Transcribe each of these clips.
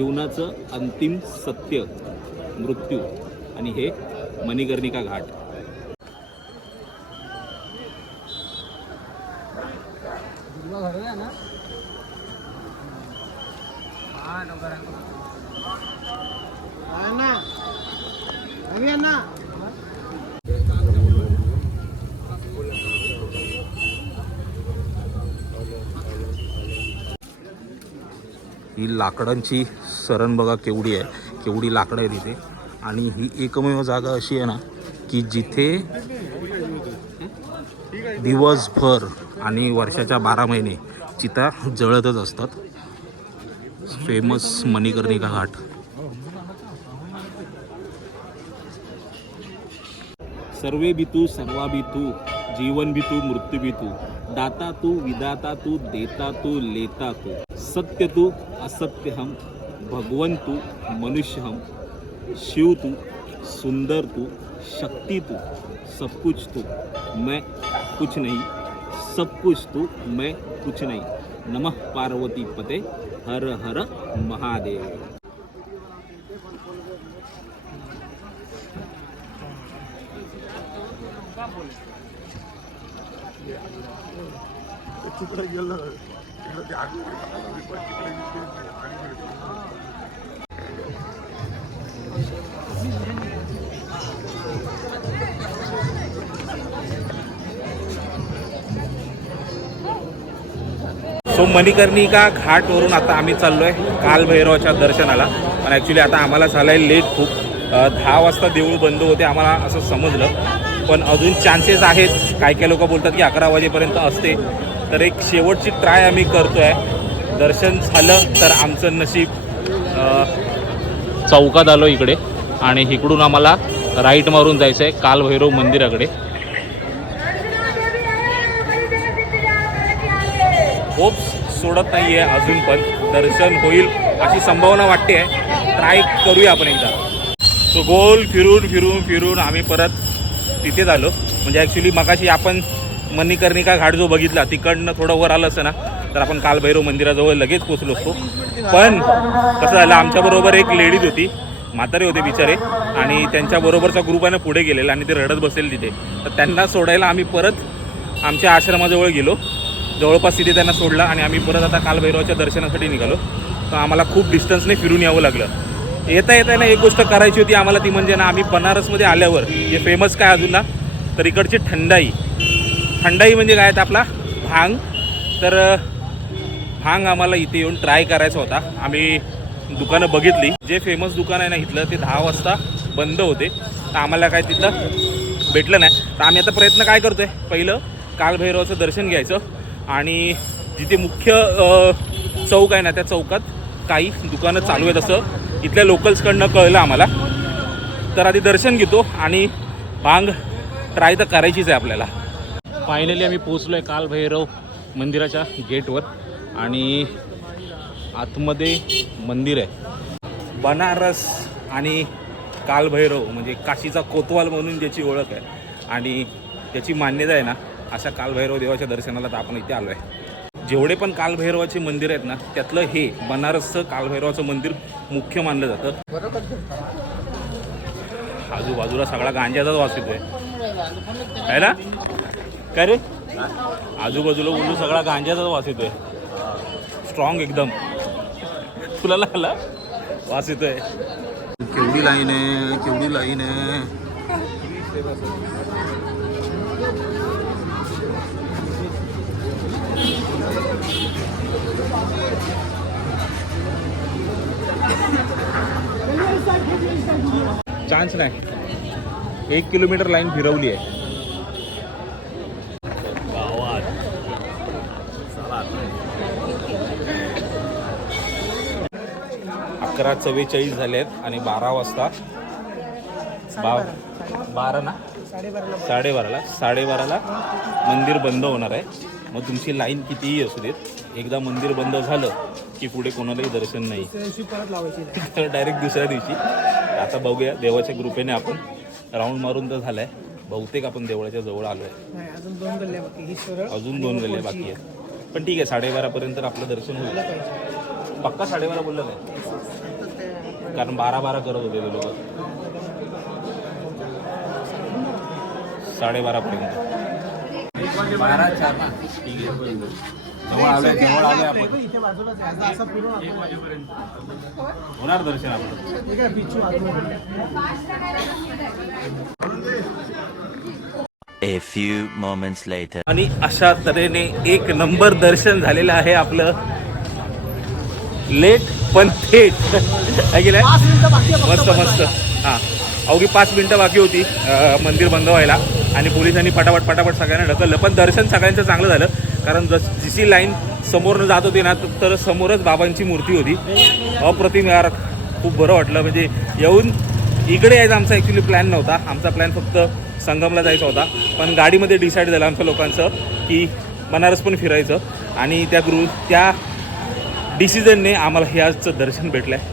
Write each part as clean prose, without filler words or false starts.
जीवनाचं अंतिम सत्य मृत्यू आणि हे मणिकर्णिका घाट. ही लाकडांची सरण बघा केवढी आहे, केवढी लाकडं आहे तिथे. आणि ही एकमेव जागा अशी आहे ना की जिथे दिवसभर आणि वर्षाच्या 12 महिने चिता जळतच असतात. फेमस मणिकर्णिका घाट. सर्वे बितू सर्वा बितू जीवन बितू मृत्यू बितू दाता तू विदाता तू देता तू लेता तू सत्य तू असत्य हम भगवन तू मनुष्य हम शिव तू सुंदर तू शक्ति तू सब कुछ तू मैं कुछ नहीं सब कुछ तू मैं कुछ नहीं नमः पार्वती पते हर हर महादेव. सो मणिकर्णिका घाटवरून आता आम्ही चाललोय कालभैरवाच्या दर्शनाला. पण ॲक्च्युली आता आम्हाला झालं आहे लेट खूप. 10 वाजता देऊळ बंद होते आम्हाला असं समजलं. पण अजून चान्सेस आहेत. काय लोक बोलतात की 11 वाजेपर्यंत असते. तर एक शेवटची ट्राय आम्ही करतो आहे. दर्शन झालं तर आमचं नशीब. चौकात आलो इकडे आणि इकडून आम्हाला राईट मारून जायचं आहे कालभैरव मंदिराकडे. होप्स सोडत नाही आहे अजून पण दर्शन होईल अशी संभावना वाटते आहे. ट्राय करूया आपण एकदा. सो गोल फिरून फिरून फिरून आम्ही परत तिथेच आलो. म्हणजे ॲक्च्युली मगाशी आपण मणिकर्णिका घाट जो बघितला तिकडनं थोडं वर आलं असतं ना तर आपण कालभैरव मंदिराजवळ लगेच पोचलो असतो. पण कसं झालं आमच्याबरोबर एक लेडीज होती, म्हातारे होते बिचारे, आणि त्यांच्याबरोबरचा ग्रुप आहे ना पुढे गेलेला आणि ते रडत बसलेले तिथे. तर त्यांना सोडायला आम्ही परत आमच्या आश्रमाजवळ गेलो. जवळपास तिथे त्यांना सोडला आणि आम्ही परत आता कालभैरवाच्या दर्शनासाठी निघालो. तर आम्हाला खूप डिस्टन्सने फिरून यावं लागलं. येता ना एक गोष्ट करायची होती आम्हाला, ती म्हणजे ना आम्ही बनारसमध्ये आल्यावर जे फेमस काय अजून ना तर इकडची थंडाई. थंडाई म्हणजे काय तर आपला भांग. तर भांग आम्हाला इथे येऊन ट्राय करायचा होता. आम्ही दुकानं बघितली. जे फेमस दुकान आहे ना इथलं ते 10 वाजता बंद होते. तर आम्हाला काय तिथलं भेटलं नाही. तर आम्ही आता प्रयत्न काय करतो आहे, पहिलं कालभैरवाचं दर्शन घ्यायचं आणि जिथे मुख्य चौक आहे ना त्या चौकात काही दुकानं चालू आहेत असं इथल्या लोकल्सकडनं कळलं आम्हाला. तर आधी दर्शन घेतो आणि भांग ट्राय तर करायचीच आहे आपल्याला. फायनली आम्ही पोचलो आहे कालभैरव मंदिराच्या गेटवर आणि आतमध्ये मंदिर आहे. बनारस आणि कालभैरव म्हणजे काशीचा कोतवाल म्हणून ज्याची ओळख आहे आणि त्याची मान्यता आहे ना, अशा कालभैरव देवाच्या दर्शनाला तर आपण इथे आलो आहे. जेवढे पण कालभैरवाचे मंदिर आहेत ना त्यातलं हे बनारसचं कालभैरवाचं मंदिर मुख्य मानलं जातं. आजूबाजूला सगळा गांजाचाच वास येतोय आहे ना. काय रे, आजूबाजूला बोलू सगळा गांजाचाच वास येतोय. स्ट्रॉंग एकदम. तुला लागला वास येतोय. केवढी लाईन आहे, केवढी लाईन आहे. चान्स नाही. 1 किलोमीटर लाईन फिरवली आहे. 11:44 झाले आहेत आणि 12 वाजता 12 ना 12:30ला मंदिर बंद होणार आहे. मग तुमची लाईन कितीही असू देत, एकदा मंदिर बंद झालं की पुढे कोणालाही दर्शन नाही. तर डायरेक्ट दुसऱ्या दिवशी. आता बघूया, देवाच्या कृपेने आपण राऊंड मारून तर झालाय. बहुतेक आपण देवळाच्या जवळ आलो आहे. अजून 2 गल्ल्या बाकी आहेत. पण ठीक आहे, 12:30 पर्यंत आपलं दर्शन होईल. पक्का 12:30 बोललं काय? कारण 12-12 करत होते ते लोक 12:30 पर्यंत 12:04 ना. ठीक आहे जवळ आले आपण होणार दर्शन आपलं. A few moments later. आणि अशा तऱ्हेने एक नंबर दर्शन झालेलं आहे आपलं. लेट पण थेट आहे की नाही. मस्त मस्त. हां अवघी 5 मिनटं बाकी होती मंदिर बंद व्हायला आणि पोलिसांनी पटापट सगळ्यांना ढकललं. पण दर्शन सगळ्यांचं चांगलं झालं कारण जशी लाईन समोरनं जात होती ना तर समोरच बाबांची मूर्ती होती. अप्रतिम यार, खूप बरं वाटलं. म्हणजे येऊन इकडे यायचा आमचा ॲक्च्युली प्लॅन नव्हता. आमचा प्लॅन फक्त संगमला जायचा होता. पण गाडीमध्ये डिसाईड झालं आमच्या लोकांचं की बनारस पण फिरायचं आणि त्या डिसिजनने आम्हाला ह्याचं दर्शन भेटलं आहे.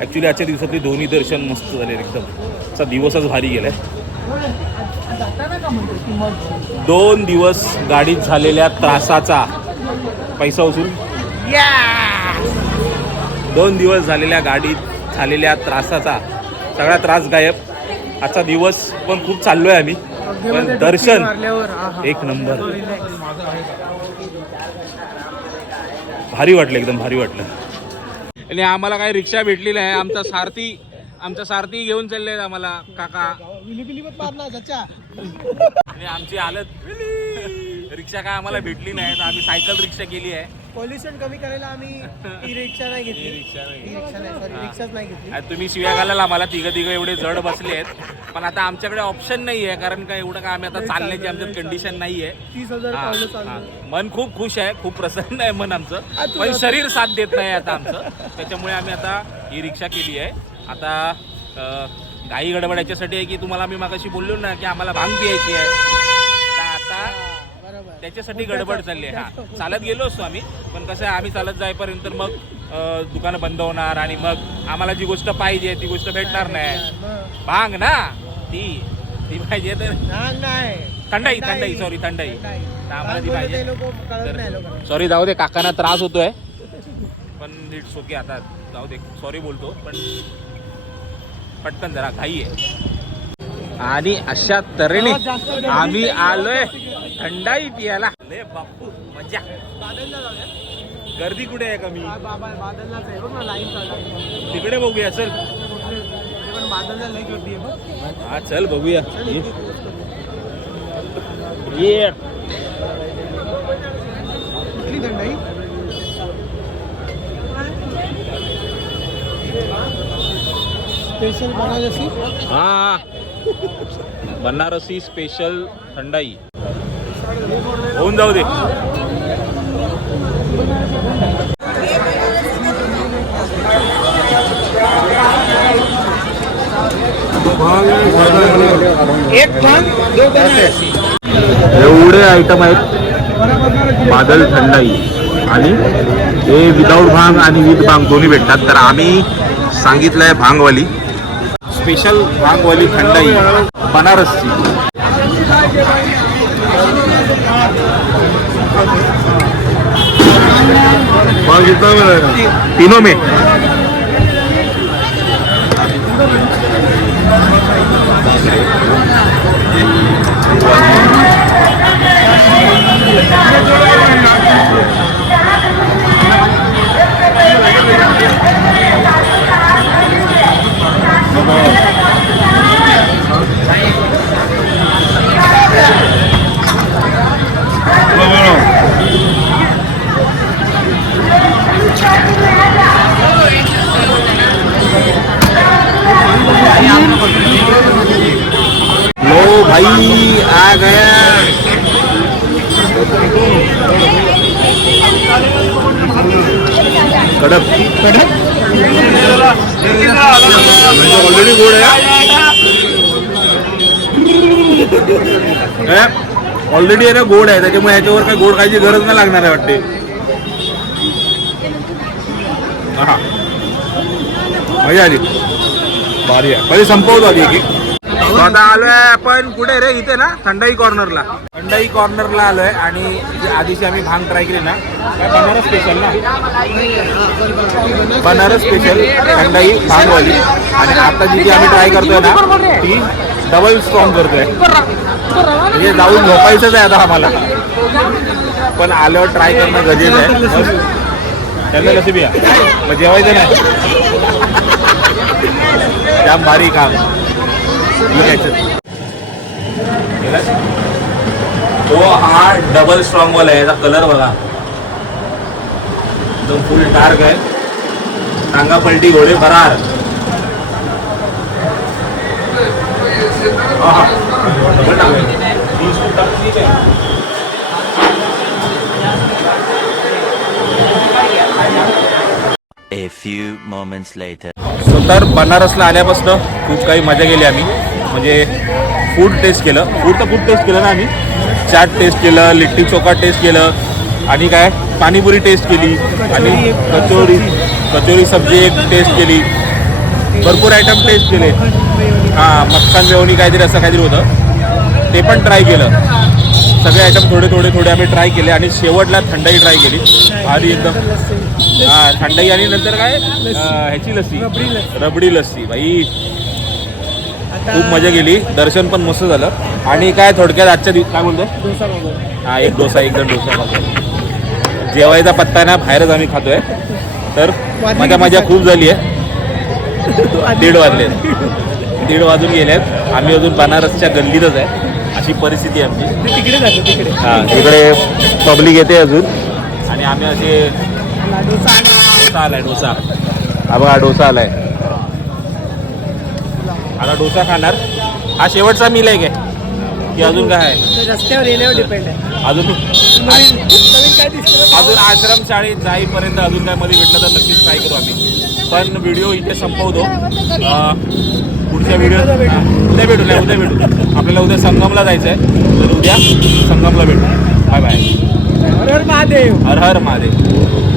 ॲक्च्युली आजच्या दिवसातली दोन्ही दर्शन मस्त झाले एकदम. असा दिवसच भारी गेला आहे. 2 दिवस गाडीत झालेल्या त्रासाचा पैसा वसूल. 2 दिवस झालेल्या गाडीत झालेल्या त्रासाचा सगळा त्रास गायब. आजचा दिवस पण खूप चाललोय आम्ही. पण दर्शन एक नंबर. भारी वाटलं एकदम भारी वाटलं. आणि आम्हाला काही रिक्षा भेटली नाही. आमचा सारथी घेऊन चालले आम्हाला काका. आणि आमची हालत रिक्षा काय आम्हाला भेटली नाही तर आम्ही सायकल रिक्षा केली आहे. पॉल्युशन कमी करायला आम्ही ई रिक्षा नाही घेतली. रिक्षाच नाही घेतली. तुम्ही शिव्या घालायला आम्हाला तिघं एवढे जड बसले आहेत. पण आता आमच्याकडे ऑप्शन नाही आहे कारण काय एवढं काय आम्ही आता चालण्याची आमच्यात कंडिशन नाही आहे. 30,000 मन खूप खुश आहे, खूप प्रसन्न आहे मन आमचं. पण शरीर साथ देत नाही आता आमचं. त्याच्यामुळे आम्ही आता ही रिक्षा केली आहे. आता घाई गडबड याच्यासाठी आहे की तुम्हाला आम्ही मागाशी बोललो ना की आम्हाला भांग पियायची आहे. आता त्याच्यासाठी गडबड चालली आहे. हां चालत गेलो असतो आम्ही पण कसं आहे आम्ही चालत जाईपर्यंत मग दुकानं बंद होणार आणि मग आम्हाला जी गोष्ट पाहिजे ती गोष्ट भेटणार नाही. भांग ना ती पाहिजे तर थंडाई सॉरी थंडाई आम्हाला ती पाहिजे. सॉरी जाऊ दे काकांना त्रास होतोय पण इट्स ओके. आता जाऊ दे सॉरी बोलतो पण पटकन जरा घाई आहे. आणि अशा तऱ्हेने आम्ही आलोय थंडाई पियाला. ले बापू मजा. गर्दी कुठे आहे कमी तिकडे बघूया चल. हा चल बघूया. ये स्पेशल बनारसी. हा बनारसी स्पेशल थंडाई होऊन जाऊ दे. एवढे आयटम आहेत. बादल थंडाई आणि हे विदाऊट भांग आणि विथ भांग दोन्ही भेटतात. तर आम्ही सांगितलंय भांगवाली स्पेशल भांगवाली थंडाई बनारसची. तीनों में लो भाई आ गया. कडक ऑलरेडी गोड आहे. ऑलरेडी आहे ना गोड आहे त्याच्यामुळे ह्याच्यावर काही गोड खायची गरज नाही लागणार आहे वाटते. हा मजा आली भारी आहे. पहिले संपवतो आधी एक आता आलोय आपण कुठे रे इथे ना थंडाई कॉर्नरला आलोय आणि जी आधीची आम्ही भांग ट्राय केली ना काय बनारस स्पेशल ना बनारस स्पेशल थंडाई भांगवाली आणि आता जी आम्ही ट्राय करतोय ना ती डबल स्ट्रॉंग करतोय म्हणजे जाऊन झोपायचंच आहे आता आम्हाला पण आल्यावर ट्राय करणं गरजेचं आहे त्यांना नसीब या मग जेवायचं नाही जाम भारी काम तो हा डबल स्ट्रॉंग वाला आहे याचा कलर बघा एकदम फुल डार्क आहे टांगा पलटी घोडे फरार double A few moments later. So तर बनारसला आल्यापासून खूप काही मजा केली आम्ही म्हणजे फूड टेस्ट केलं फूड टेस्ट केलं ना आम्ही चाट टेस्ट केलं लिट्टी चोखा टेस्ट केलं आणि काय पाणीपुरी टेस्ट केली आणि कचोरी सब्जी एक टेस्ट केली भरपूर आयटम टेस्ट केले हां मक्खन जेवणी काहीतरी असं काहीतरी होतं ते पण ट्राय केलं सगळे आयटम थोडे आम्ही ट्राय केले आणि शेवटला थंडाई ट्राय केली आणि एकदम हां थंडाई आणि नंतर काय ह्याची लस्सी रबडी लस्सी बाई खूप मजा केली दर्शन पण मस्त झालं आणि काय थोडक्यात आजच्या दिवस काय बोलतोय हां एक डोसा खातो जेवायचा पत्ता ना बाहेरच आम्ही खातोय तर मजा खूप झाली आहे 1:30 वाजले 1:30 वाजून गेलेत आम्ही अजून बनारसच्या गल्लीतच आहे अशी परिस्थिती आहे आमची तिकडे जातो तिकडे हां इकडे पब्लिक येते अजून आणि आम्ही असे डोसा हा बघा डोसा आलाय आता डोसा खाणार हा शेवटचा मील आहे काय की अजून काय आहे रस्त्यावर येण्यावर डिपेंड आहे अजून नवीन काय दिसतं अजून आश्रम शाळेत जाईपर्यंत अजून काय मध्ये भेटलं तर नक्कीच ट्राय करू आम्ही पण व्हिडिओ इथे संपवतो पुढच्या व्हिडिओ उद्या भेटू आपल्याला उद्या संगमला जायचं आहे तर उद्या संगमला भेटू बाय बाय हर हर महादेव हर हर महादेव